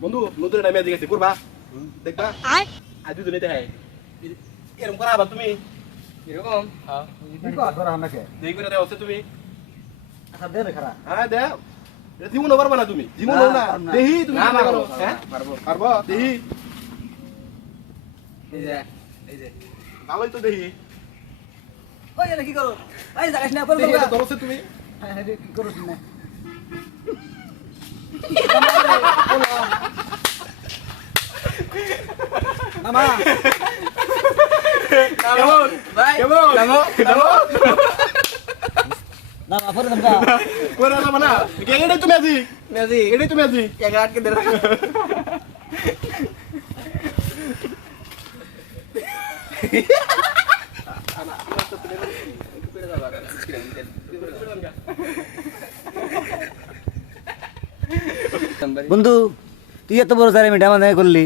বন্ধু নতুন একটা ম্যাজিক আছে করবা দেখবা আজ দুজনে দেখাই এরকম করা আবার তুমি এরকম হ্যাঁ কি কর ধরা আমাকে দেই করে দেওয়া আছে তুমি আচ্ছা দে রে খারাপ হ্যাঁ দেও এটা জীবন পারবা না তুমি জীবন না, না পারব না। দেহি তুমি না, না পারবো, করো হ্যাঁ পারবো। পারবো দেহি এই যে এই যে ভালোই তো দেহি ওই এনে কি করো এই জায়গা না পড়ে দেহি এটা দাও ধরছে তুমি হ্যাঁ হ্যাঁ কি করছ না মামা কেমন ভাই কেমন নামো নামো না পরে দাও করে না মানে এটাই তো ম্যাজিক ম্যাজিক এটাই তো ম্যাজিক এক আটকে দে বন্ধু তুই এত বড় জারে মিটা মানে করলি